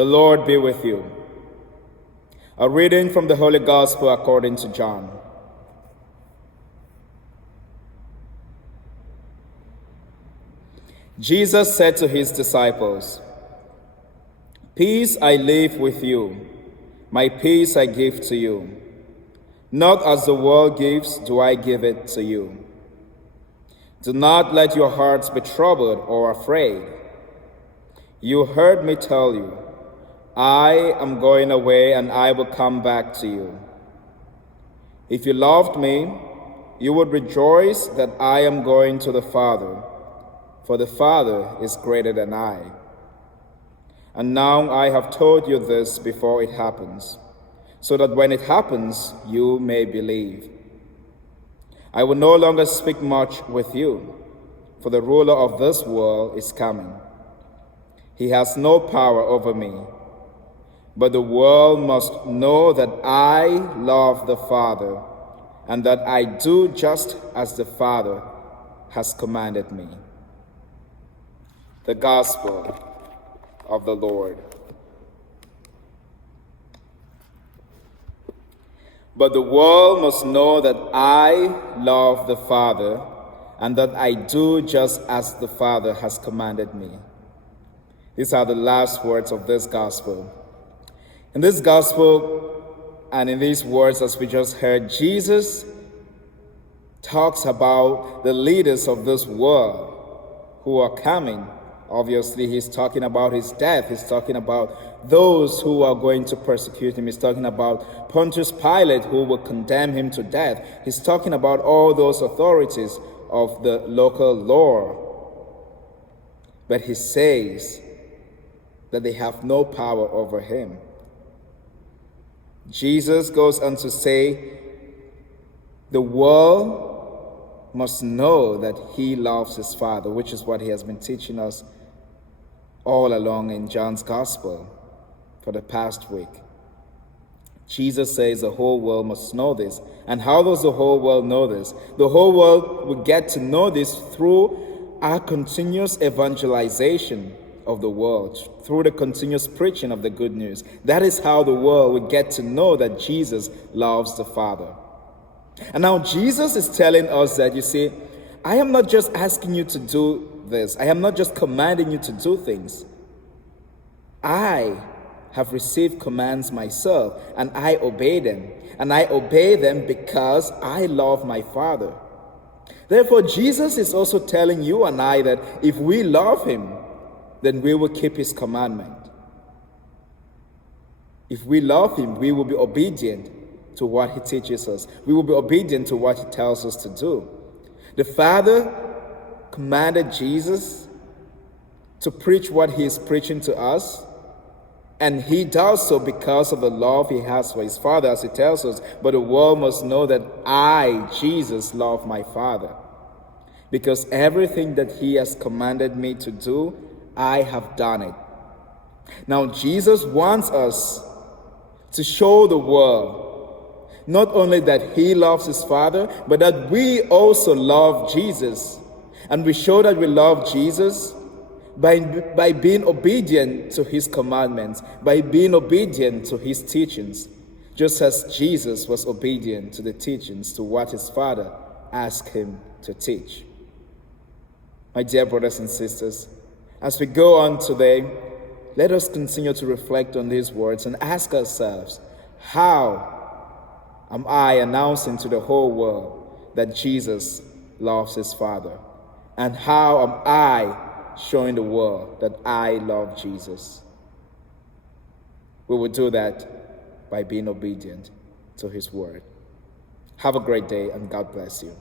The Lord be with you. A reading from the Holy Gospel according to John. Jesus said to his disciples, "Peace I leave with you, my peace I give to you. Not as the world gives do I give it to you. Do not let your hearts be troubled or afraid. You heard me tell you, I am going away and I will come back to you. If you loved me, you would rejoice that I am going to the Father, for the Father is greater than I. And now I have told you this before it happens, so that when it happens, you may believe. I will no longer speak much with you, for the ruler of this world is coming. He has no power over me, but the world must know that I love the Father, and that I do just as the Father has commanded me." The Gospel of the Lord. But the world must know that I love the Father, and that I do just as the Father has commanded me. These are the last words of this Gospel. In this Gospel, and in these words, as we just heard, Jesus talks about the leaders of this world who are coming. Obviously, he's talking about his death. He's talking about those who are going to persecute him. He's talking about Pontius Pilate, who will condemn him to death. He's talking about all those authorities of the local law. But he says that they have no power over him. Jesus goes on to say, the world must know that he loves his Father, which is what he has been teaching us all along in John's Gospel for the past week. Jesus says the whole world must know this. And how does the whole world know this? The whole world will get to know this through our continuous evangelization of the world, through the continuous preaching of the good news. That is how the world will get to know that Jesus loves the Father. And now Jesus is telling us that, you see, I am not just asking you to do this. I am not just commanding you to do things. I have received commands myself, and I obey them. And I obey them because I love my Father. Therefore, Jesus is also telling you and I that if we love him, then we will keep his commandment. If we love him, we will be obedient to what he teaches us. We will be obedient to what he tells us to do. The Father commanded Jesus to preach what he is preaching to us, and he does so because of the love he has for his Father, as he tells us, but the world must know that I, Jesus, love my Father, because everything that he has commanded me to do, I have done it. Now, Jesus wants us to show the world not only that he loves his Father, but that we also love Jesus. And we show that we love Jesus by being obedient to his commandments, by being obedient to his teachings, just as Jesus was obedient to the teachings, to what his Father asked him to teach. My dear brothers and sisters, as we go on today, let us continue to reflect on these words and ask ourselves, how am I announcing to the whole world that Jesus loves his Father? And how am I showing the world that I love Jesus? We will do that by being obedient to his word. Have a great day, and God bless you.